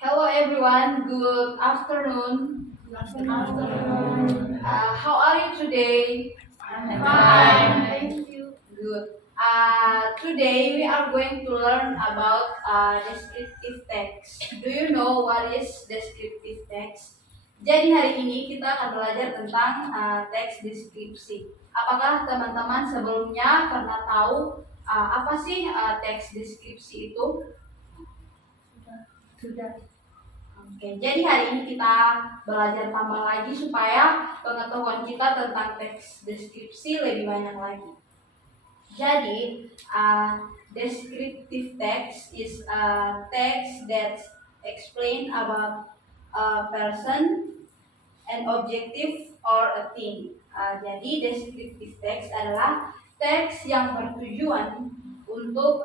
Hello everyone, good afternoon. How are you today? Fine, thank you. Good. Today we are going to learn about descriptive text. Do you know what is descriptive text? Jadi hari ini kita akan belajar tentang teks deskripsi. Apakah teman-teman sebelumnya pernah tahu apa sih teks deskripsi itu? Sudah. Oke, jadi hari ini kita belajar tambah lagi supaya pengetahuan kita tentang teks deskripsi lebih banyak lagi. Jadi, descriptive text is a text that explain about a person, an objective, or a thing. Jadi, descriptive text adalah teks yang bertujuan untuk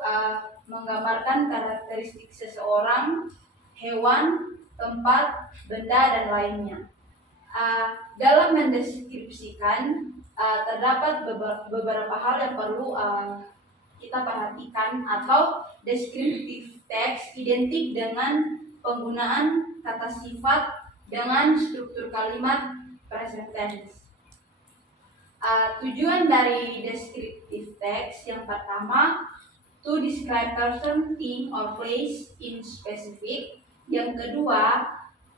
menggambarkan karakteristik seseorang, hewan, tempat, benda, dan lainnya. Dalam mendeskripsikan terdapat beberapa hal yang perlu kita perhatikan atau descriptive text identik dengan penggunaan kata sifat dengan struktur kalimat present tense. Tujuan dari descriptive text yang pertama, to describe person, thing, or place in specific. Yang kedua,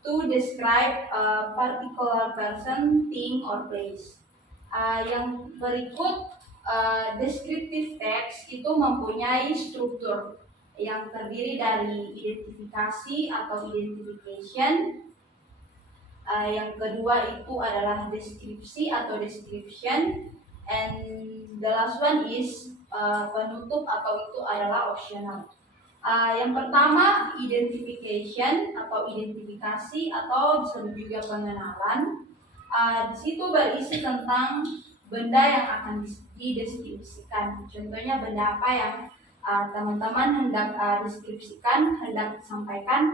to describe a particular person, thing, or place. Yang berikut, descriptive text itu mempunyai struktur yang terdiri dari identifikasi atau identification. Yang kedua itu adalah deskripsi atau description, and the last one is penutup atau itu adalah optional. Yang pertama, identification atau identifikasi atau disebut juga pengenalan. Di situ berisi tentang benda yang akan dideskripsikan. Contohnya benda apa yang teman-teman hendak deskripsikan, hendak sampaikan,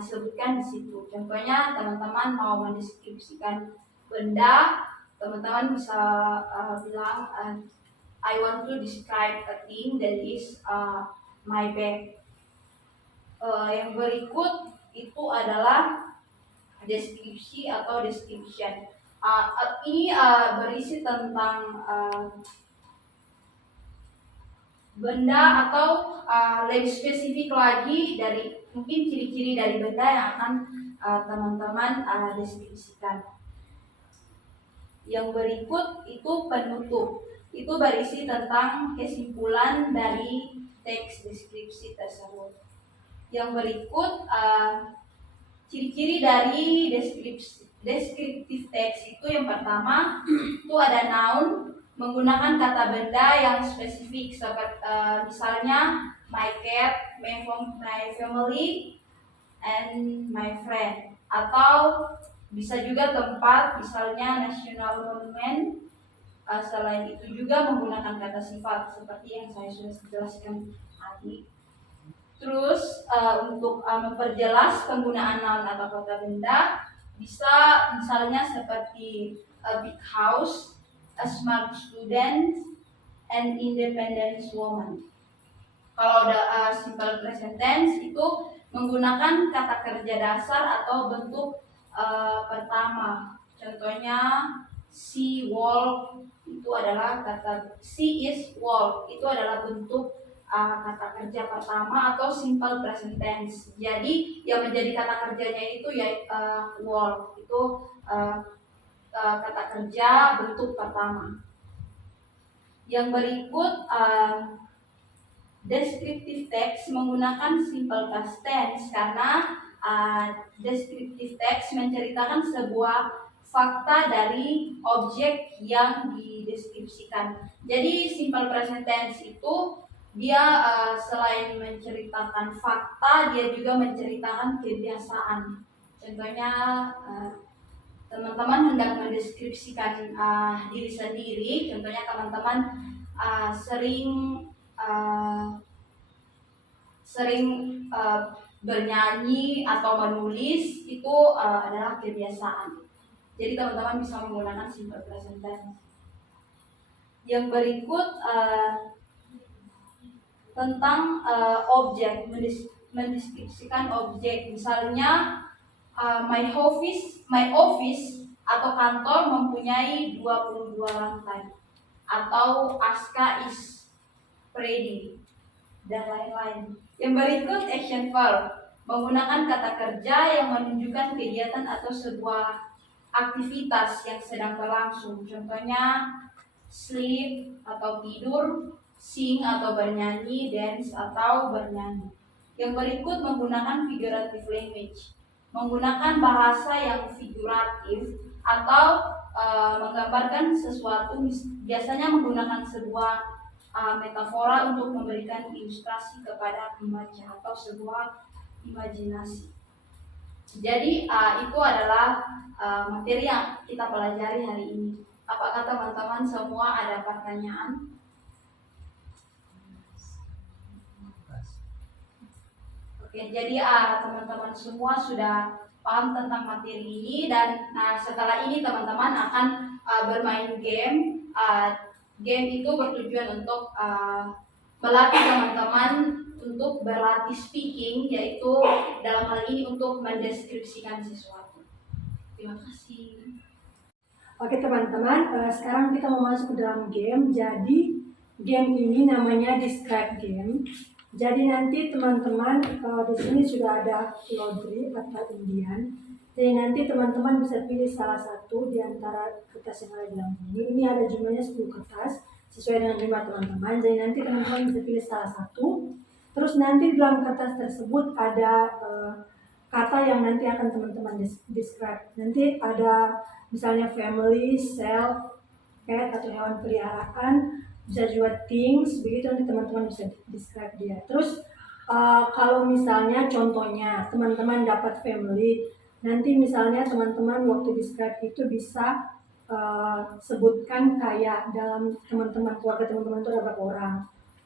disebutkan di situ. Contohnya teman-teman mau mendeskripsikan benda, teman-teman bisa bilang I want to describe a thing that is my bag. Yang berikut itu adalah deskripsi atau description. Ini berisi tentang benda atau lebih spesifik lagi dari mungkin ciri-ciri dari benda yang akan teman-teman deskripsikan. Yang berikut itu penutup. Itu berisi tentang kesimpulan dari teks deskripsi tersebut. Yang berikut ciri-ciri dari deskriptif teks itu yang pertama itu ada noun, menggunakan kata benda yang spesifik seperti misalnya my cat, my family, and my friend. Atau bisa juga tempat, misalnya national monument. Selain itu juga menggunakan kata sifat seperti yang saya sudah jelaskan tadi. Terus untuk memperjelas penggunaan noun atau kata benda bisa misalnya seperti a big house, a smart student, an independent woman. Kalau udah simple present tense itu menggunakan kata kerja dasar atau bentuk pertama. Contohnya she walk itu adalah kata she is walk itu adalah bentuk kata kerja pertama atau simple present tense. Jadi yang menjadi kata kerjanya itu ya walk itu kata kerja bentuk pertama. Yang berikut descriptive text menggunakan simple past tense karena descriptive text menceritakan sebuah fakta dari objek yang dideskripsikan. Jadi simple present tense itu dia selain menceritakan fakta, dia juga menceritakan kebiasaan. Contohnya teman-teman hendak mendeskripsikan diri sendiri. Contohnya teman-teman sering bernyanyi atau menulis itu adalah kebiasaan. Jadi teman-teman bisa menggunakan simple present tense. Yang berikut tentang objek, mendeskripsikan objek. Misalnya my office atau kantor mempunyai 22 lantai, atau Aska is pretty, dan lain-lain. Yang berikut action verb, menggunakan kata kerja yang menunjukkan kegiatan atau sebuah aktivitas yang sedang berlangsung. Contohnya sleep atau tidur, sing atau bernyanyi, dance atau bernyanyi. Yang berikut menggunakan figurative language, menggunakan bahasa yang figuratif atau menggambarkan sesuatu, biasanya menggunakan sebuah metafora untuk memberikan ilustrasi kepada pembaca atau sebuah imajinasi. Jadi itu adalah materi yang kita pelajari hari ini. Apakah teman-teman semua ada pertanyaan? Oke, jadi teman-teman semua sudah paham tentang materi ini, dan setelah ini teman-teman akan bermain game. Game itu bertujuan untuk melatih teman-teman untuk berlatih speaking, yaitu dalam hal ini untuk mendeskripsikan sesuatu. Terima kasih. Oke teman-teman, sekarang kita mau masuk ke dalam game. Jadi game ini namanya describe game. Jadi nanti teman-teman di sini sudah ada laundry atau undian. Jadi nanti teman-teman bisa pilih salah satu di antara kertas yang ada di dalam ini. Ini ada jumlahnya 10 kertas sesuai dengan jumlah teman-teman. Jadi nanti teman-teman bisa pilih salah satu. Terus nanti di dalam kertas tersebut ada kata yang nanti akan teman-teman describe. Nanti ada misalnya family, self, pet atau hewan peliharaan, bisa juga things, begitu nanti teman-teman bisa describe dia. Terus kalau misalnya contohnya teman-teman dapat family, nanti misalnya teman-teman waktu describe itu bisa sebutkan kayak dalam teman-teman, keluarga teman-teman itu ada berapa orang,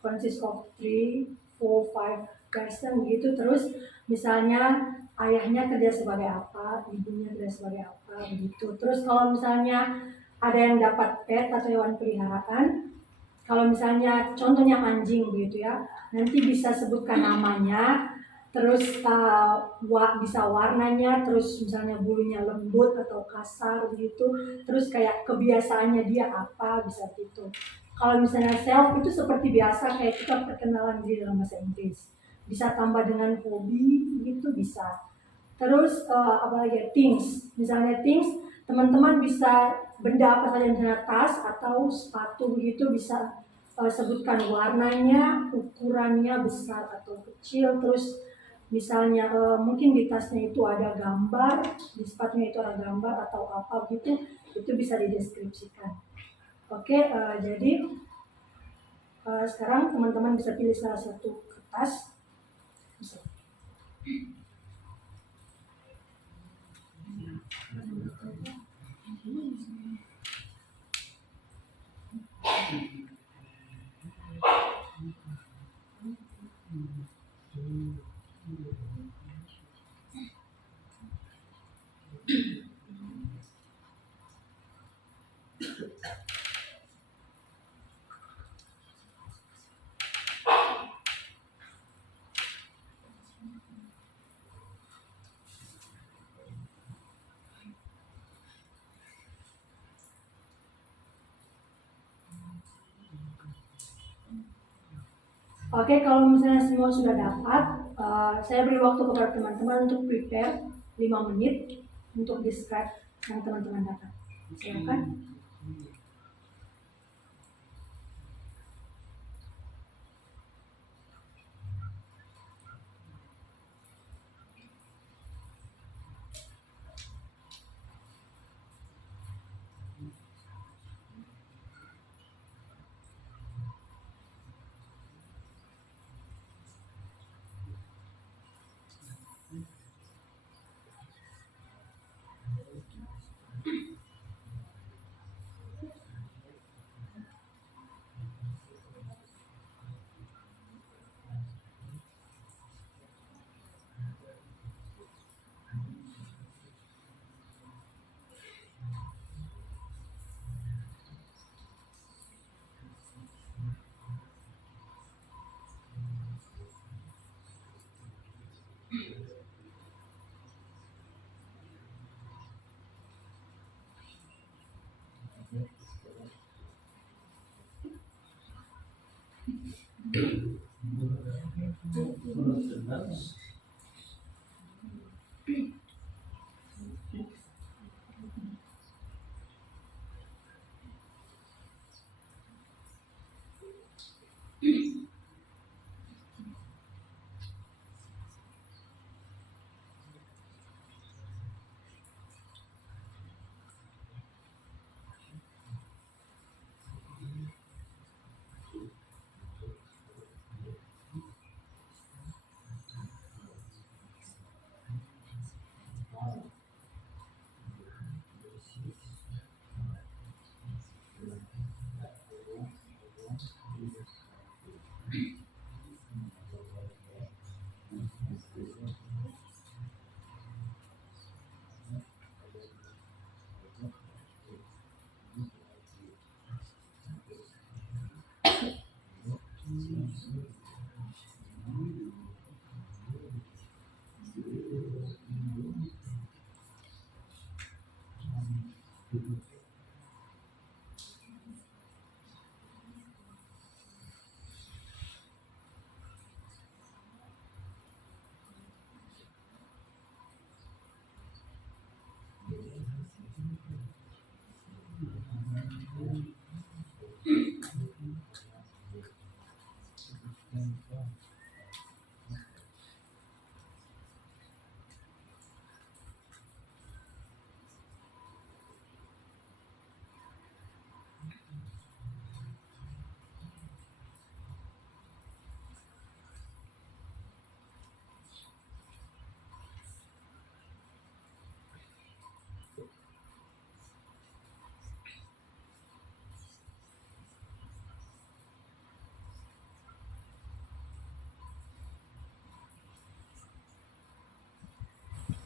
consist of 3, 4, 5 person gitu. Terus misalnya ayahnya kerja sebagai apa, ibunya kerja sebagai apa, begitu. Terus kalau misalnya ada yang dapat pet atau hewan peliharaan, kalau misalnya contohnya anjing begitu ya, nanti bisa sebutkan namanya, terus bisa warnanya, terus misalnya bulunya lembut atau kasar begitu, terus kayak kebiasaannya dia apa, bisa gitu. Kalau misalnya self itu seperti biasa kayak kita perkenalan diri dalam bahasa Inggris, bisa tambah dengan hobi gitu bisa. Terus apalagi things, misalnya things teman-teman bisa benda apa saja, misalnya tas atau sepatu begitu, bisa sebutkan warnanya, ukurannya besar atau kecil. Terus misalnya mungkin di tasnya itu ada gambar, di sepatunya itu ada gambar atau apa gitu, itu bisa dideskripsikan. Oke, jadi sekarang teman-teman bisa pilih salah satu kertas. Bisa. Oke, kalau misalnya semua sudah dapat, saya beri waktu kepada teman-teman untuk prepare 5 menit untuk describe yang teman-teman dapat. Silakan.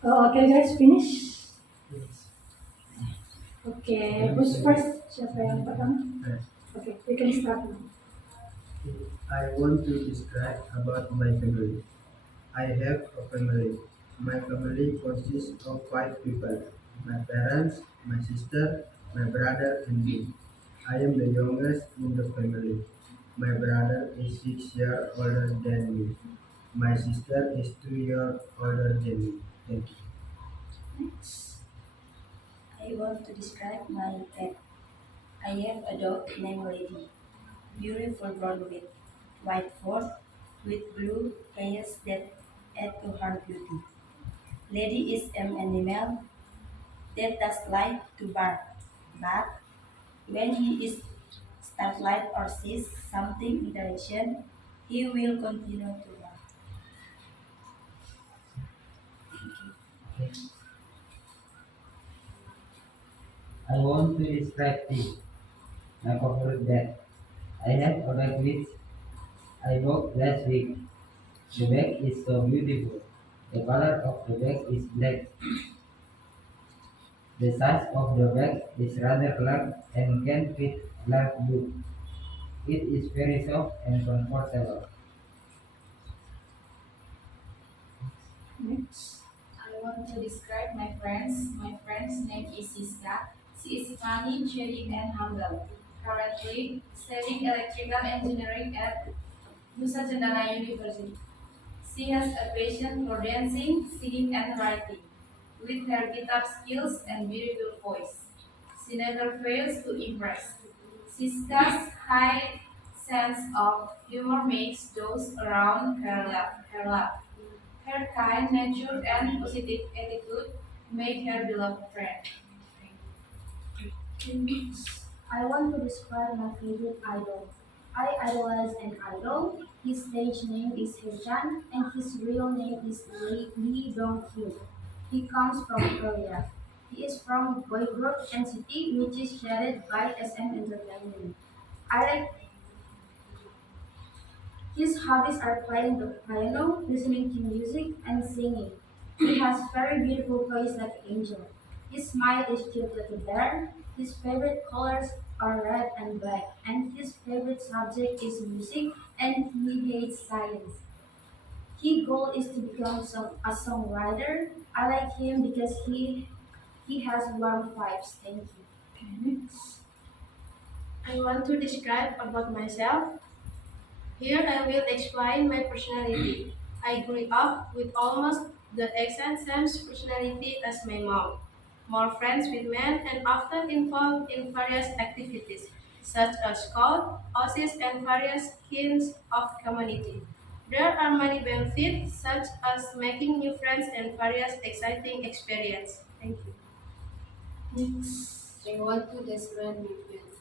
Okay guys, finish. Oke, who's first? Siapa yang pertama? Oke, we can start now. I want to describe about my family. I have a family. My family consists of 5 people. My parents, my sister, my brother, and me. I am the youngest in the family. My brother is 6 years older than me. My sister is 2 years older than me. Thank you. Next, I want to describe my pet. I have a dog named Lady, beautiful brown with white fur, with blue eyes that add to her beauty. Lady is an animal that does like to bark, but when he is startled or sees something interesting, he will continue to bark. I want to describe tea, my favorite bag. I have a bag which I bought last week. The bag is so beautiful. The color of the bag is black. The size of the bag is rather large and can fit large book. It is very soft and comfortable. Next. I want to describe my friends. My friend's name is Siska. She is funny, cheery, and humble. Currently studying electrical engineering at Nusa Cendana University. She has a passion for dancing, singing, and writing. With her guitar skills and beautiful voice, she never fails to impress. Siska's high sense of humor makes those around her laugh. Her kind nature and positive attitude make her beloved friend. I want to describe my favorite idol. I idolize an idol. His stage name is Hechan and his real name is Lee Dong-hyun. He comes from Korea. He is from boy group NCT which is headed by SM Entertainment. I like his hobbies are playing the piano, listening to music, and singing. He has very beautiful voice like an angel. His smile is cute like a bear. His favorite colors are red and black, and his favorite subject is music, and he hates science. His goal is to become a songwriter. I like him because he has warm vibes. Thank you. Okay, next. I want to describe about myself. Here I will explain my personality. I grew up with almost the exact same personality as my mom. More friends with men and often involved in various activities such as scout, OSIS, and various kinds of community. There are many benefits such as making new friends and various exciting experiences. Thank you. Next. I want to describe my friends.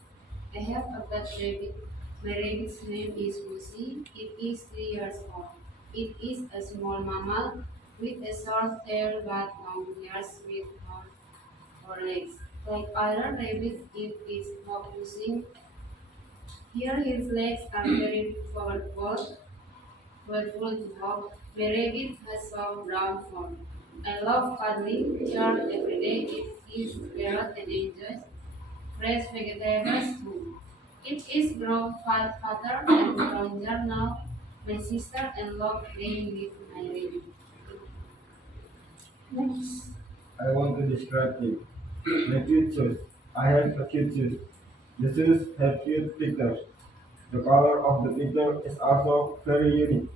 I have a pet rabbit. My rabbit's name is Lucy. It is 3 years old. It is a small mammal with a short tail but long ears with or legs. Like other rabbits, it is focusing. Here his legs are very powerful to walk. My rabbit has soft brown fur. I love cuddling her every day. It eats carrot and enjoys fresh vegetables too. It is grown fatter and stronger now. My sister and love playing with my rabbit. Next. I want to describe it. My cute shoes. I have a cute shoes. The shoes have cute pictures. The color of the picture is also very unique.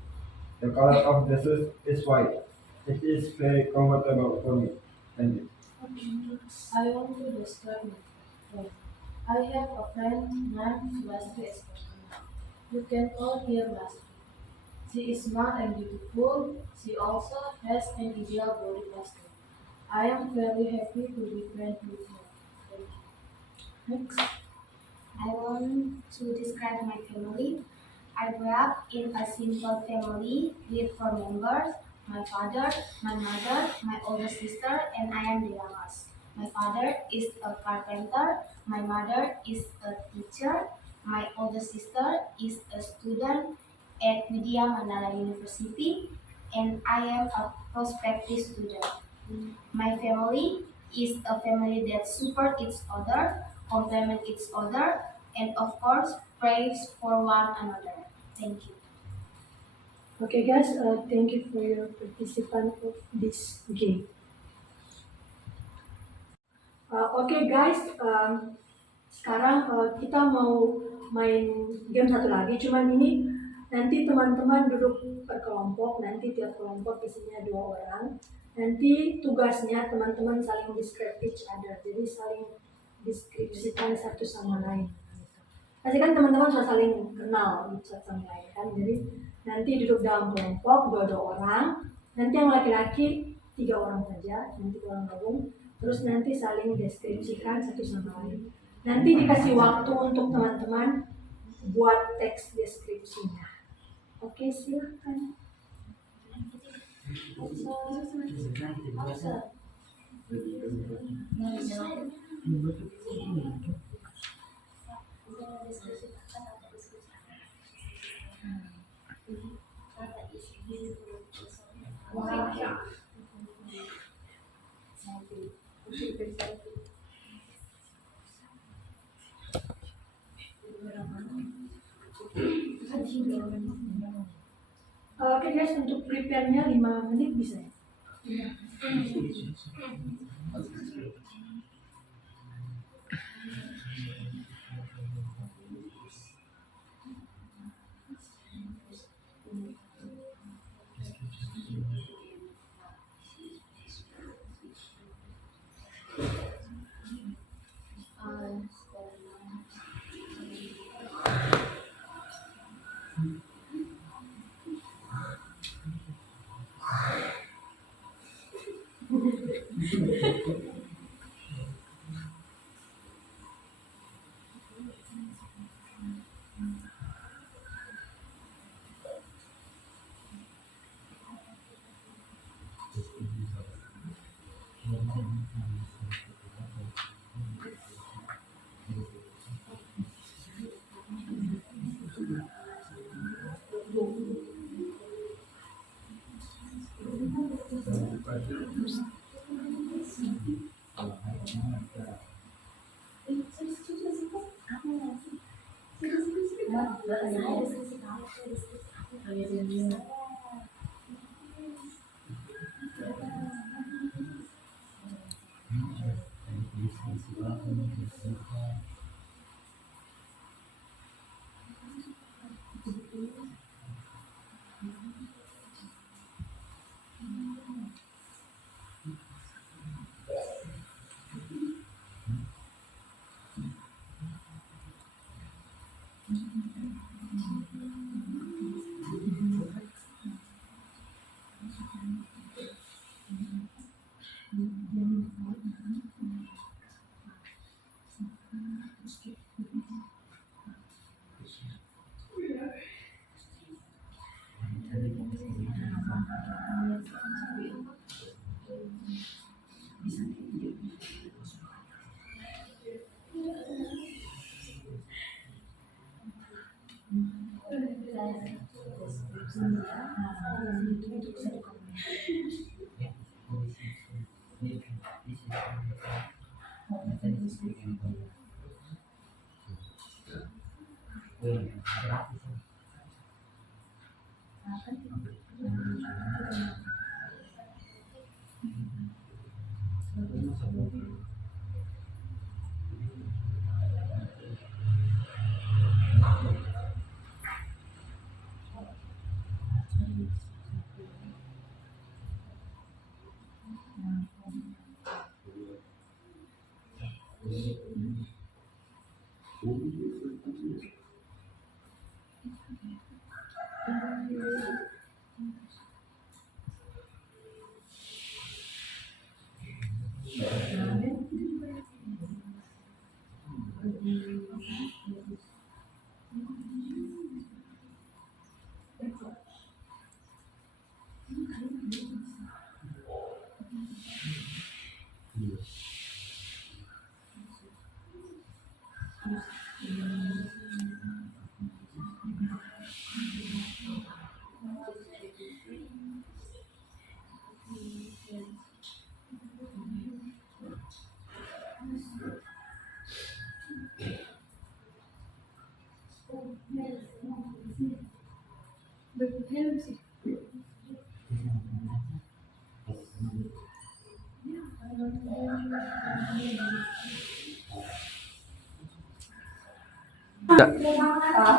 The color of the shoes is white. It is very comfortable for me. Thank you. Okay, next. I want to describe my friend. I have a friend named Lastri Esposito. You can call her Lastri. She is smart and beautiful. She also has an ideal body posture. I am very happy to be friends with her. Thank you. Next. I want to describe my family. I grew up in a simple family with 4 members: my father, my mother, my older sister, and I am the youngest. My father is a carpenter, my mother is a teacher, my older sister is a student at Media Mandala University, and I am a prospective student. My family is a family that support each other, complement each other, and of course prays for one another. Thank you. Okay, guys. Thank you for your participation of this game. Oke guys, sekarang kita mau main game satu lagi. Cuman ini nanti teman-teman duduk per kelompok. Nanti tiap kelompok isinya 2 orang. Nanti tugasnya teman-teman saling describe each other. Jadi saling deskripsikan satu sama lain. Pasti kan teman-teman sudah saling kenal satu sama lain kan. Jadi nanti duduk dalam kelompok 2 orang. Nanti yang laki-laki 3 orang saja. Nanti orang gabung. Terus nanti saling deskripsikan satu sama lain. Nanti dikasih waktu untuk teman-teman buat teks deskripsinya. Oke, silakan. Oke guys, untuk prepare-nya 5 menit bisa ya?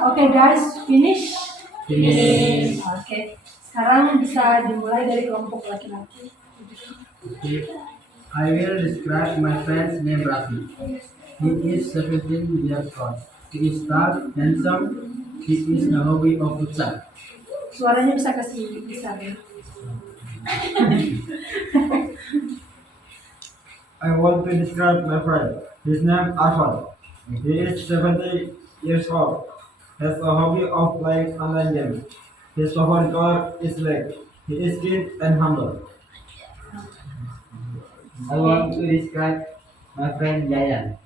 Oke guys, finish. Oke, sekarang bisa dimulai dari kelompok laki-laki. Okay. I will describe my friend's name Rafi. He is 17 years old. He is tall, handsome. He is a hobby of futsal. Suaranya bisa kasih besar ya. I want to describe my friend. His name Arfan. He is 70 years old. Has a hobby of playing online games. His favorite color is black. He is cute and humble. I want to describe my friend Yayan.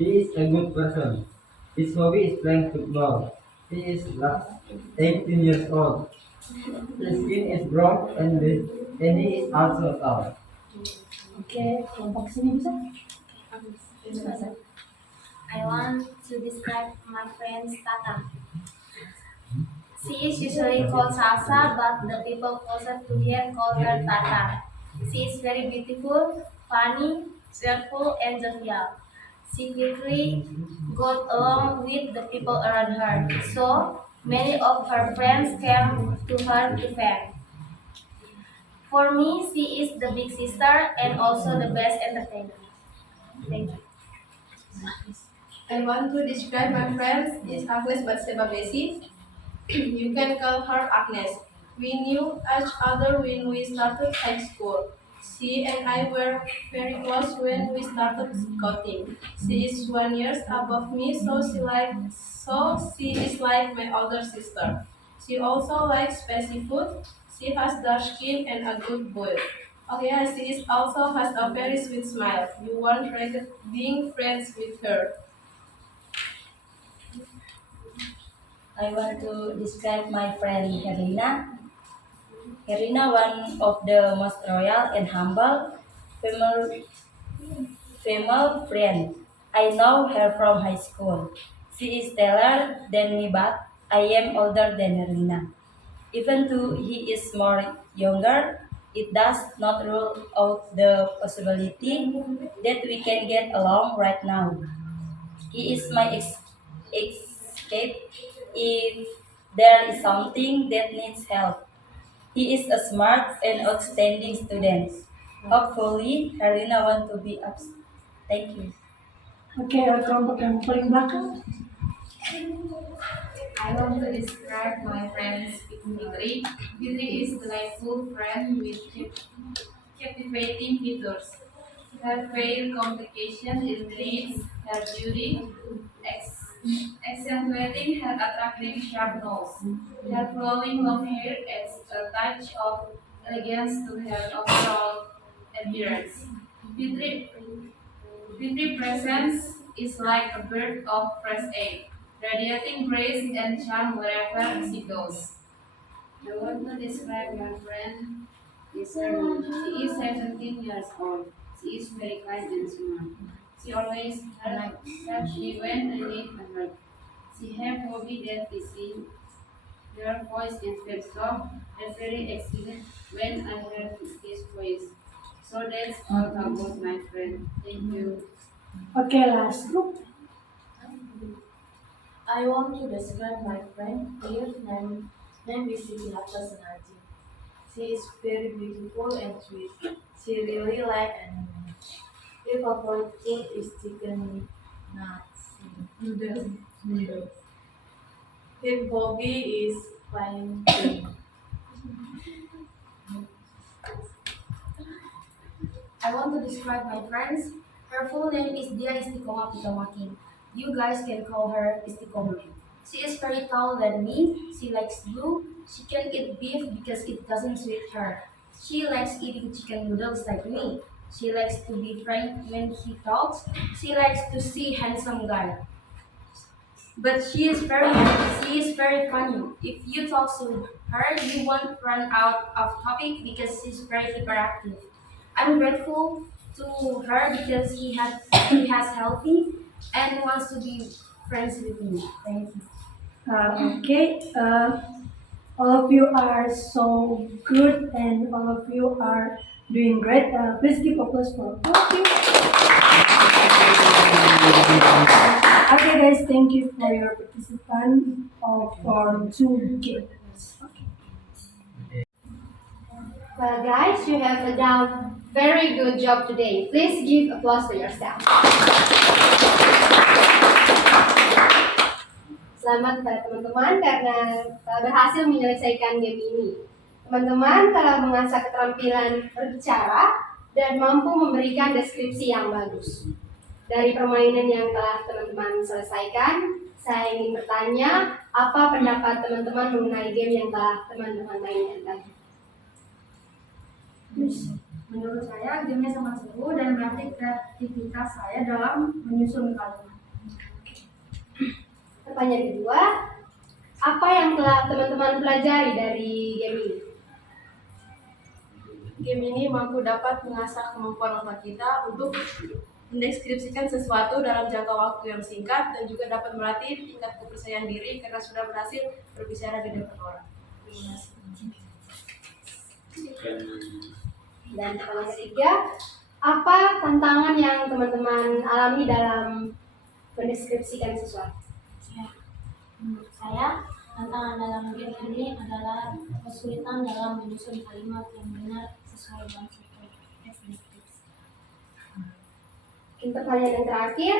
He is a good person. His hobby is playing football. He is 18 years old. His skin is brown and he is also tall. Oke, kelompok sini bisa? I want to describe my friend Tata. She is usually called Salsa, but the people closer to her call her Tata. She is very beautiful, funny, cheerful, and jovial. She quickly got along with the people around her, so many of her friends came to her to fan. For me, she is the big sister and also the best entertainer. Thank you. I want to describe my friend is Agnes Batseba Besi. You can call her Agnes. We knew each other when we started high school. She and I were very close when we started scouting. She is 1 year above me, so she is like my older sister. She also likes spicy food. She has dark skin and a good voice. Oh yeah, she is also has a very sweet smile. You won't regret being friends with her. I want to describe my friend Herina. Herina, one of the most royal and humble female friend. I know her from high school. She is taller than me, but I am older than Herina. Even though he is more younger, it does not rule out the possibility that we can get along right now. He is my escape if there is something that needs help. He is a smart and outstanding student. Hopefully, Herlina want to be up. Thank you. Oke, kelompok yang paling belakang. I want to describe my friends Fitri. Fitri is a delightful friend with captivating features. Her fair complication illuminates her beauty, accentuating her attractive sharp nose. Her flowing long hair adds a touch of elegance to her overall appearance. Fitri presence is like a bird of fresh air, radiating grace and charm wherever she goes. I want to describe my friend Isarni. She is 17 years old. She is very kind and smart. She always helps me when I need a help. She has hobby that is sing. Her voice is very soft and very excited when I hear his voice. So that's all about my friend. Thank you. Okay, last group. I want to describe my friend here name is Siddhartha Sanaji. She is very beautiful and sweet. She really like anime. Her favorite food is chicken nuts. Noodles. Her hobby is flying plane. I want to describe my friends. Her full name is Dia Istiqomah Pitamakin. You guys can call her Istiqomah. She is very tall than me. She likes blue. She can eat beef because it doesn't suit her. She likes eating chicken noodles like me. She likes to be frank when he talks. She likes to see handsome guy. But she is very funny. If you talk to her, you won't run out of topic because she's very hyperactive. I'm grateful to her because he has healthy and wants to be friends with me. Thank you. Okay, all of you are so good and all of you are doing great. Please give applause for all of you. Okay, guys, thank you for your participation for 2 games. Okay. Well, guys, you have done very good job today. Please give applause to yourself. Selamat pada teman-teman karena telah berhasil menyelesaikan game ini. Teman-teman telah mengasah keterampilan berbicara dan mampu memberikan deskripsi yang bagus. Dari permainan yang telah teman-teman selesaikan, saya ingin bertanya, apa pendapat teman-teman mengenai game yang telah teman-teman mainkan tadi? Menurut saya, gamenya sangat seru dan melatih kreativitas saya dalam menyusun kalimat. Pertanyaan kedua, apa yang telah teman-teman pelajari dari game ini? Game ini mampu dapat mengasah kemampuan otak kita untuk mendeskripsikan sesuatu dalam jangka waktu yang singkat dan juga dapat melatih tingkat kepercayaan diri karena sudah berhasil berbicara di depan orang. Terima kasih. Dan pertanyaan ketiga, apa tantangan yang teman-teman alami dalam mendeskripsikan sesuatu? Menurut saya, tantangan dalam game ini adalah kesulitan dalam menyusun kalimat yang benar sesuai dengan struktur teks deskripsi. Pertanyaan yang terakhir,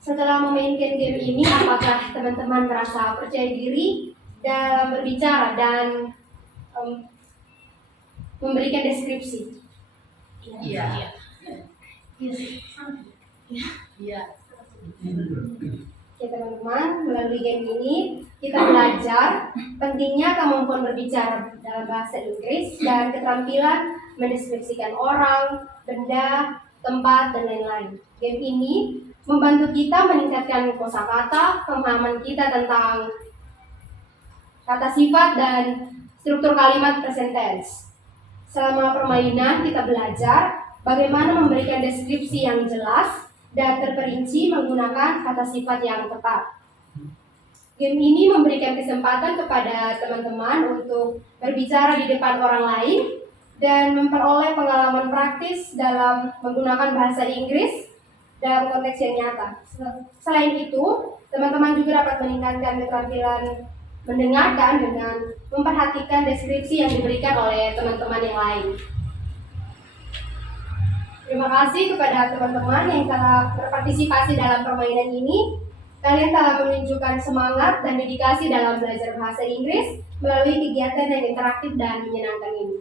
setelah memainkan game ini, apakah teman-teman merasa percaya diri dalam berbicara dan memberikan deskripsi? Iya. Iya. Oke teman-teman, melalui game ini kita belajar pentingnya kemampuan berbicara dalam bahasa Inggris dan keterampilan mendeskripsikan orang, benda, tempat, dan lain-lain. Game ini membantu kita meningkatkan kosakata, pemahaman kita tentang kata sifat dan struktur kalimat present tense. Selama permainan kita belajar bagaimana memberikan deskripsi yang jelas dan terperinci menggunakan kata sifat yang tepat. Game ini memberikan kesempatan kepada teman-teman untuk berbicara di depan orang lain dan memperoleh pengalaman praktis dalam menggunakan bahasa Inggris dalam konteks yang nyata. Selain itu, teman-teman juga dapat meningkatkan keterampilan mendengarkan dengan memperhatikan deskripsi yang diberikan oleh teman-teman yang lain. Terima kasih kepada teman-teman yang telah berpartisipasi dalam permainan ini. Kalian telah menunjukkan semangat dan dedikasi dalam belajar bahasa Inggris melalui kegiatan yang interaktif dan menyenangkan ini.